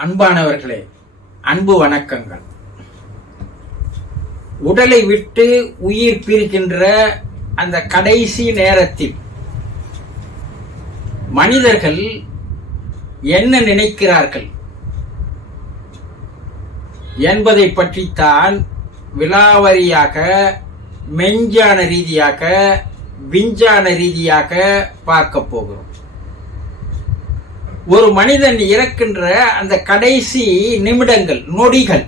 அன்பானவர்களே அன்பு வணக்கங்கள். உடலை விட்டு உயிர் பிரிக்கின்ற அந்த கடைசி நேரத்தில் மனிதர்கள் என்ன நினைக்கிறார்கள் என்பதை பற்றித்தான் விலாவரியாக மெஞ்சான ரீதியாக விஞ்ஞான ரீதியாக பார்க்க போகிறோம். ஒரு மனிதன் இறக்கின்ற அந்த கடைசி நிமிடங்கள் நொடிகள்.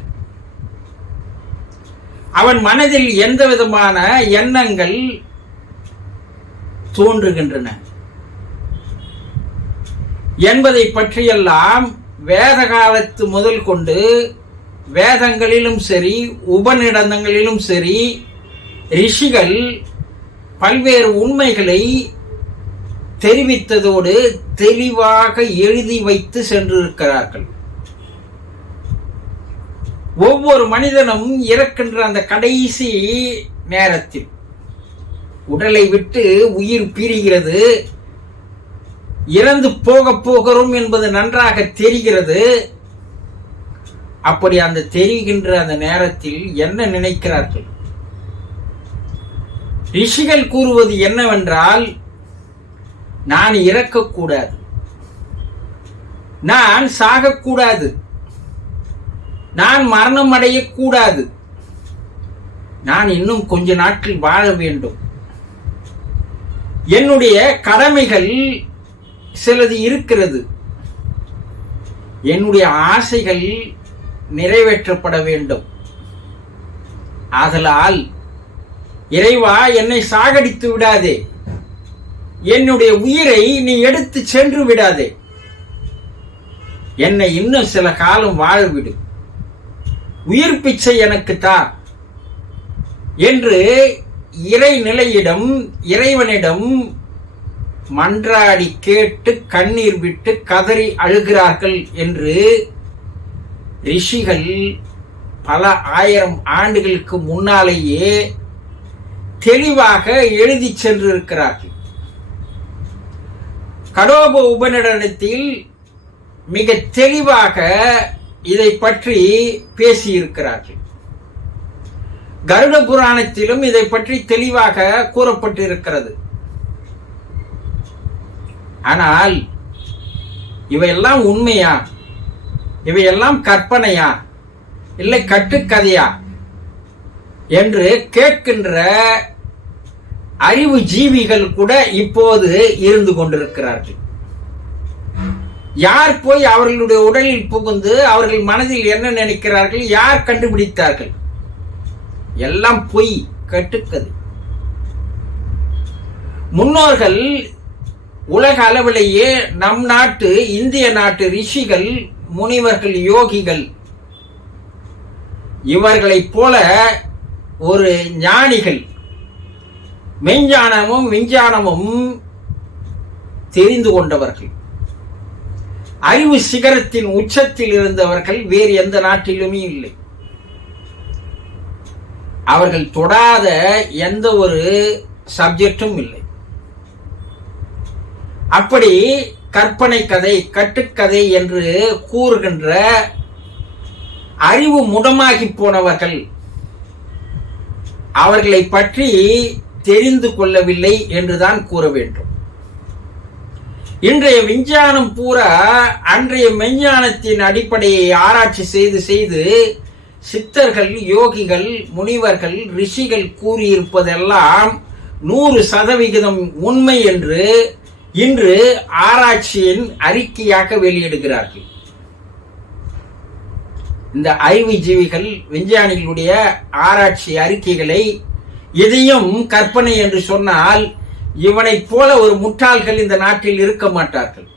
அவன் மனதில் எந்த விதமான எண்ணங்கள் தோன்றுகின்றன? என்பதை பற்றியெல்லாம் வேத காலத்து முதல் கொண்டு வேதங்களிலும் சரி உபநிடந்தங்களிலும் சரி ரிஷிகள் பல்வேறு உண்மைகளை தெரிவித்ததோடு தெளிவாக எழுதி வைத்து சென்றிருக்கிறார்கள். ஒவ்வொரு மனிதனும் இறக்கின்ற அந்த கடைசி நேரத்தில் உடலை விட்டு உயிர் பிரிகிறது. இறந்து போக போகிறோம் என்பது நன்றாக தெரிகிறது. அப்படி அந்த தெரிகின்ற அந்த நேரத்தில் என்ன நினைக்கிறார்கள்? ரிஷிகள் கூறுவது என்னவென்றால் நான் இறக்கக்கூடாது. நான் சாகக்கூடாது. நான் மரணம் அடையக்கூடாது. நான் இன்னும் கொஞ்ச நாட்கள் வாழ வேண்டும். என்னுடைய கடமைகள் சிலது இருக்கிறது. என்னுடைய ஆசைகள் நிறைவேற்றப்பட வேண்டும். ஆதலால் இறைவா என்னை சாகடித்து விடாதே. என்னுடைய உயிரை நீ எடுத்து சென்று விடாதே. என்னை இன்னும் சில காலம் வாழ்விடு. உயிர் பிச்சை எனக்கு தா என்று இறைநிலையிடம் இறைவனிடம் மன்றாடி கேட்டு கண்ணீர் விட்டு கதறி அழுகிறார்கள் என்று ரிஷிகள் பல ஆயிரம் ஆண்டுகளுக்கு முன்னாலேயே தெளிவாக எழுதி சென்றிருக்கிறார்கள். கடோப உபநிடத்தில் மிக தெளிவாக இதை பற்றி பேசியிருக்கிறார்கள். கருட புராணத்திலும் இதை பற்றி தெளிவாக கூறப்பட்டிருக்கிறது. ஆனால் இவையெல்லாம் உண்மையா? இவையெல்லாம் கற்பனையா? இல்லை கட்டுக்கதையா? என்று கேட்கின்ற அறிவு ஜீவிகள் கூட இப்போது இருந்து கொண்டிருக்கிறார்கள். யார் போய் அவர்களுடைய உடலில் புகுந்து அவர்கள் மனதில் என்ன நினைக்கிறார்கள்? யார் கண்டுபிடித்தார்கள்? எல்லாம் பொய் கட்டுக்கது. முன்னோர்கள் உலக அளவிலேயே நம் நாட்டு இந்திய நாட்டு ரிஷிகள் முனிவர்கள் யோகிகள் இவர்களைப் போல ஒரு ஞானிகள் மெஞ்ஞானமும் விஞ்ஞானமும் தெரிந்து கொண்டவர்கள். அறிவு சிகரத்தின் உச்சத்தில் இருந்தவர்கள் வேறு எந்த நாட்டிலுமே இல்லை. அவர்கள் தொடாத எந்த ஒரு சப்ஜெக்டும் இல்லை. அப்படி கற்பனை கதை கட்டுக்கதை என்று கூறுகின்ற அறிவு முடமாகி போனவர்கள் அவர்களை பற்றி தெரிந்து கொள்ளவில்லை என்றுதான் கூற வேண்டும். இன்றைய விஞ்ஞானம் பூரா அன்றைய மெஞ்ஞானத்தின் அடிப்படையை ஆராய்ச்சி செய்து செய்து சித்தர்கள் யோகிகள் முனிவர்கள் ரிஷிகள் கூறியிருப்பதெல்லாம் நூறு சதவிகிதம் உண்மை என்று இன்று ஆராய்ச்சியின் அறிக்கையாக வெளியிடுகிறார்கள். இந்த அறிவு ஜீவிகள் விஞ்ஞானிகளுடைய ஆராய்ச்சி அறிக்கைகளை இதையும் கற்பனை என்று சொன்னால் இவனைப் போல ஒரு முட்டாள்கள் இந்த நாட்டில் இருக்க மாட்டார்கள்.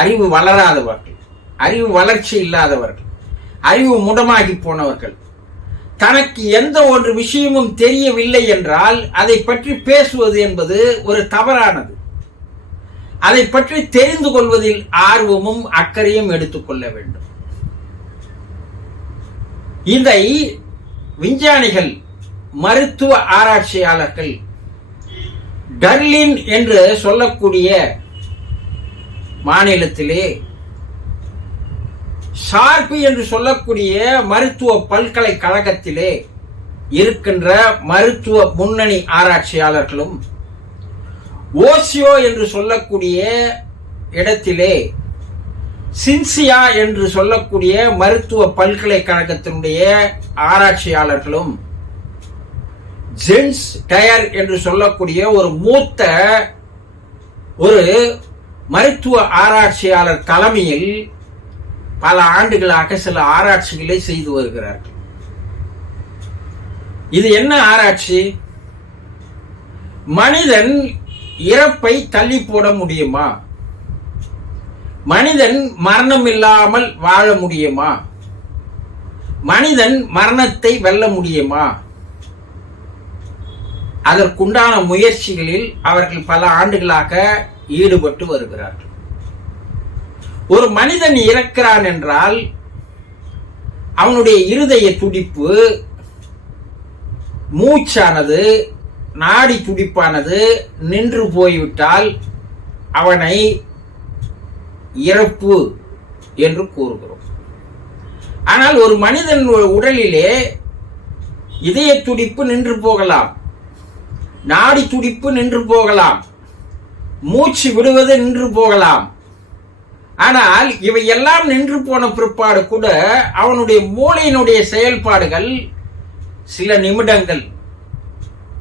அறிவு வளராதவர்கள் அறிவு வளர்ச்சி இல்லாதவர்கள் அறிவு முடமாகி போனவர்கள். தனக்கு எந்த ஒரு விஷயமும் தெரியவில்லை என்றால் அதை பற்றி பேசுவது என்பது ஒரு தவறானது. அதை பற்றி தெரிந்து கொள்வதில் ஆர்வமும் அக்கறையும் எடுத்துக்கொள்ள வேண்டும். இதை விஞ்ஞானிகள் மருத்துவ ஆராய்ச்சியாளர்கள். டர்லின் என்று சொல்லக்கூடிய மாநிலத்திலே ஷார்பி என்று சொல்லக்கூடிய மருத்துவ பல்கலைக்கழகத்திலே இருக்கின்ற மருத்துவ முன்னணி ஆராய்ச்சியாளர்களும் ஓசியோ என்று சொல்லக்கூடிய இடத்திலே சின்சியா என்று சொல்லக்கூடிய மருத்துவ பல்கலைக்கழகத்தினுடைய ஆராய்ச்சியாளர்களும் ஜென்ஸ் டயர் என்று சொல்லக்கூடிய ஒரு மூத்த ஒரு மருத்துவ ஆராய்ச்சியாளர் தலைமையில் பல ஆண்டுகளாக சில ஆராய்ச்சிகளை செய்து வருகிறார்கள். இது என்ன ஆராய்ச்சி? மனிதன் இறப்பை தள்ளி போட முடியுமா? மனிதன் மரணம் இல்லாமல் வாழ முடியுமா? மனிதன் மரணத்தை வெல்ல முடியுமா? அதற்குண்டான முயற்சிகளில் அவர்கள் பல ஆண்டுகளாக ஈடுபட்டு வருகிறார்கள். ஒரு மனிதன் இறக்கிறான் என்றால் அவனுடைய இருதய துடிப்பு மூச்சானது நாடி துடிப்பானது நின்று போய்விட்டால் அவனை இறப்பு என்று கூறுகிறோம். ஆனால் ஒரு மனிதன் உடலிலே இதய துடிப்பு நின்று போகலாம். நாடி துடிப்பு நின்று போகலாம். மூச்சு விடுவது நின்று போகலாம். ஆனால் இவையெல்லாம் நின்று போன பிற்பாடு கூட அவனுடைய மூளையினுடைய செயல்பாடுகள் சில நிமிடங்கள்.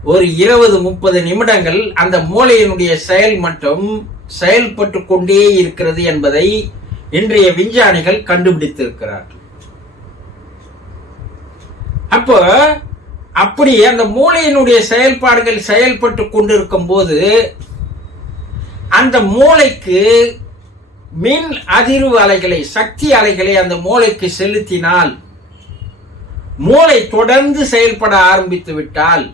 ஒரு இருபது முப்பது நிமிடங்கள் அந்த மூளையினுடைய செயல் மட்டும் செயல்பட்டு கொண்டே இருக்கிறது என்பதை இன்றைய விஞ்ஞானிகள் கண்டுபிடித்திருக்கிறார்கள். அப்போ அப்படி அந்த மூளையினுடைய செயல்பாடுகள் செயல்பட்டு கொண்டிருக்கும் போது அந்த மூளைக்கு மின் அதிர்வு அலைகளை சக்தி அலைகளை அந்த மூளைக்கு செலுத்தினால் மூளை தொடர்ந்து செயல்பட ஆரம்பித்து விட்டால்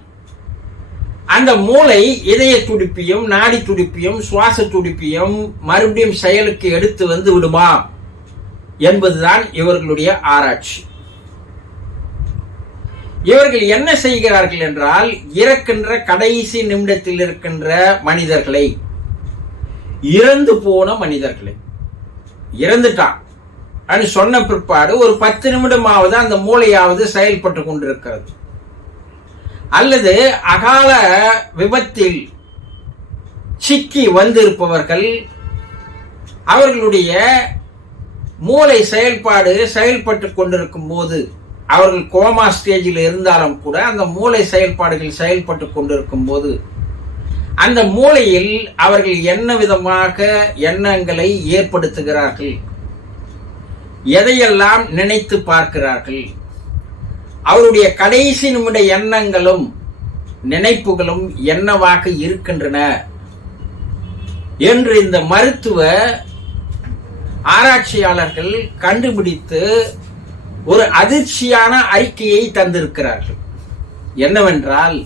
அந்த மூளை இதய துடிப்பையும் நாடி துடிப்பையும் சுவாச துடிப்பையும் மறுபடியும் செயலுக்கு எடுத்து வந்து விடுமா என்பதுதான் இவர்களுடைய ஆராய்ச்சி. இவர்கள் என்ன செய்கிறார்கள் என்றால் இறக்கின்ற கடைசி நிமிடத்தில் இருக்கின்ற மனிதர்களை இறந்து போன மனிதர்களை. இறந்துட்டான். அப்படின்னு சொன்ன பிற்பாடு ஒரு பத்து நிமிடமாவது அந்த மூளையாவது செயல்பட்டு கொண்டிருக்கிறது. அல்லது அகால விபத்தில் சிக்கி வந்திருப்பவர்கள் அவர்களுடைய மூளை செயல்பாடு செயல்பட்டு கொண்டிருக்கும் போது அவர்கள் கோமா ஸ்டேஜில் இருந்தாலும் கூட அந்த மூளை செயல்பாடுகள் செயல்பட்டு கொண்டிருக்கும் போது அந்த மூளையில் அவர்கள் என்ன விதமாக எண்ணங்களை ஏற்படுத்துகிறார்கள்? எதையெல்லாம் நினைத்து பார்க்கிறார்கள்? அவருடைய கடைசி நிமிட எண்ணங்களும் நினைப்புகளும் என்னவாக இருக்கின்றன? என்று இந்த மருத்துவ ஆராய்ச்சியாளர்கள் கண்டுபிடித்து ஒரு அதிர்ச்சியான அறிக்கையை தந்திருக்கிறார்கள். என்னவென்றால்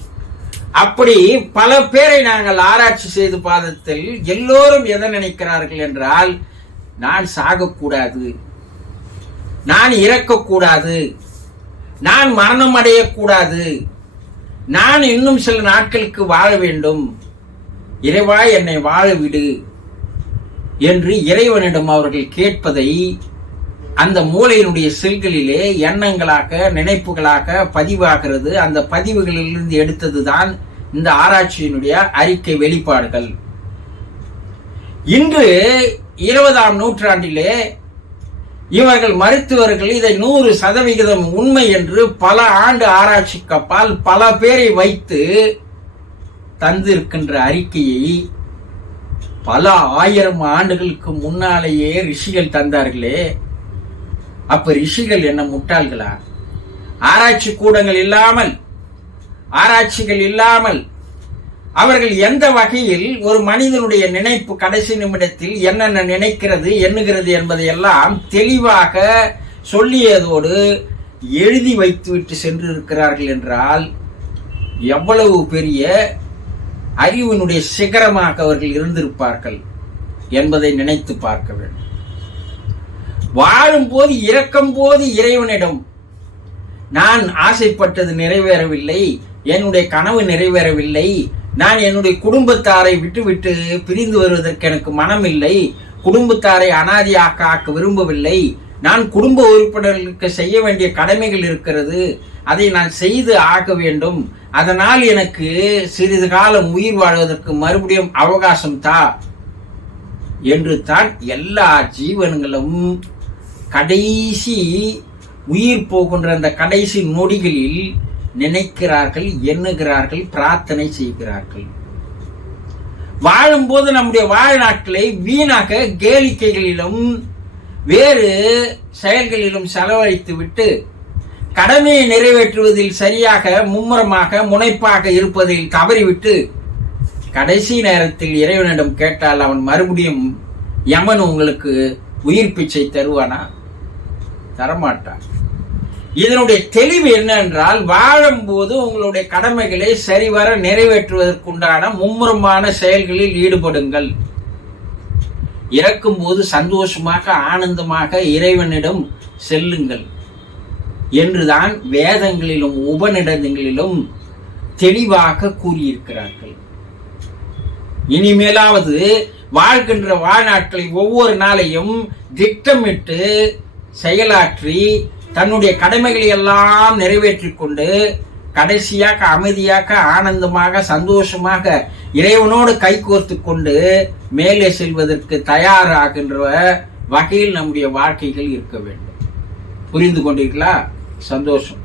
அப்படி பல பேரை நாங்கள் ஆராய்ச்சி செய்து பாதத்தில் எல்லோரும் எதை நினைக்கிறார்கள் என்றால் நான் சாகக்கூடாது நான் இறக்கக்கூடாது நான் மரணம் அடையக்கூடாது நான் இன்னும் சில நாட்களுக்கு வாழ வேண்டும் இறைவா என்னை வாழ விடு என்று இறைவனிடம் அவர்கள் கேட்பதை அந்த மூளையினுடைய செல்களிலே எண்ணங்களாக நினைப்புகளாக பதிவாகிறது. அந்த பதிவுகளிலிருந்து எடுத்ததுதான் இந்த ஆராய்ச்சியினுடைய அறிக்கை வெளிப்பாடுகள். இன்று இருபதாம் நூற்றாண்டிலே இவர்கள் மருத்துவர்கள் இதை நூறு சதவிகிதம் உண்மை என்று பல ஆண்டு ஆராய்ச்சிக்கு அப்பால் பல பேரை வைத்து தந்திருக்கின்ற அறிக்கையை பல ஆயிரம் ஆண்டுகளுக்கு முன்னாலேயே ரிஷிகள் தந்தார்களே. அப்ப ரிஷிகள் என்ன முட்டாள்களா? ஆராய்ச்சி கூடங்கள் இல்லாமல் ஆராய்ச்சிகள் இல்லாமல் அவர்கள் எந்த வகையில் ஒரு மனிதனுடைய நினைப்பு கடைசி நிமிடத்தில் என்னென்ன நினைக்கிறது எண்ணுகிறது என்பதையெல்லாம் தெளிவாக சொல்லியதோடு எழுதி வைத்துவிட்டு சென்று இருக்கிறார்கள் என்றால் எவ்வளவு பெரிய அறிவினுடைய சிகரமாக அவர்கள் இருந்திருப்பார்கள் என்பதை நினைத்து பார்க்க வேண்டும். வாழும் போது இறக்கும் போது இறைவனிடம். நான் ஆசைப்பட்டது நிறைவேறவில்லை என்னுடைய கனவு நிறைவேறவில்லை நான் என்னுடைய குடும்பத்தாரை விட்டுவிட்டு பிரிந்து வருவதற்கு எனக்கு மனம் இல்லை குடும்பத்தாரை அனாதியாக்க ஆக்க விரும்பவில்லை நான் குடும்ப உறுப்பினர்களுக்கு செய்ய வேண்டிய கடமைகள் இருக்கிறது அதை நான் செய்து ஆக வேண்டும் அதனால் எனக்கு சிறிது காலம் உயிர் வாழ்வதற்கு மறுபடியும் அவகாசம் தா என்று தான் எல்லா ஜீவன்களும் கடைசி உயிர் போகின்ற அந்த கடைசி நொடிகளில் நினைக்கிறார்கள் எண்ணுகிறார்கள் பிரார்த்தனை செய்கிறார்கள். வாழும்போது நம்முடைய வாழ்நாட்களை வீணாக கேளிக்கைகளிலும் வேறு செயல்களிலும் செலவழித்து விட்டு கடமையை நிறைவேற்றுவதில் சரியாக மும்முரமாக முனைப்பாக இருப்பதில் தவறிவிட்டு கடைசி நேரத்தில் இறைவனிடம் கேட்டால் அவன் மறுபடியும் யமன் உங்களுக்கு உயிர் பிச்சை தருவானா? தரமாட்டார். இதனுடைய தெளிவு என்னென்றால் வாழும்போது உங்களுடைய கடமைகளை சரிவர நிறைவேற்றுவதற்குண்டான மும்முரமான செயல்களில் ஈடுபடுங்கள். இறக்கும்போது சந்தோஷமாக ஆனந்தமாக இறைவனிடம் செல்லுங்கள். என்றுதான் வேதங்களிலும் உபநிடதங்களிலும் தெளிவாக கூறியிருக்கிறார்கள். இனிமேலாவது வாழ்கின்ற வாழ்நாட்களை ஒவ்வொரு நாளையும் திட்டமிட்டு செயலாற்றி தன்னுடைய கடமைகளை எல்லாம் நிறைவேற்றி கொண்டு கடைசியாக அமைதியாக ஆனந்தமாக சந்தோஷமாக இறைவனோடு கைகோர்த்து கொண்டு மேலே செல்வதற்கு தயாராகின்ற வகையில் நம்முடைய வாழ்க்கைகள் இருக்க வேண்டும். புரிந்து கொண்டீர்களா? சந்தோஷம்.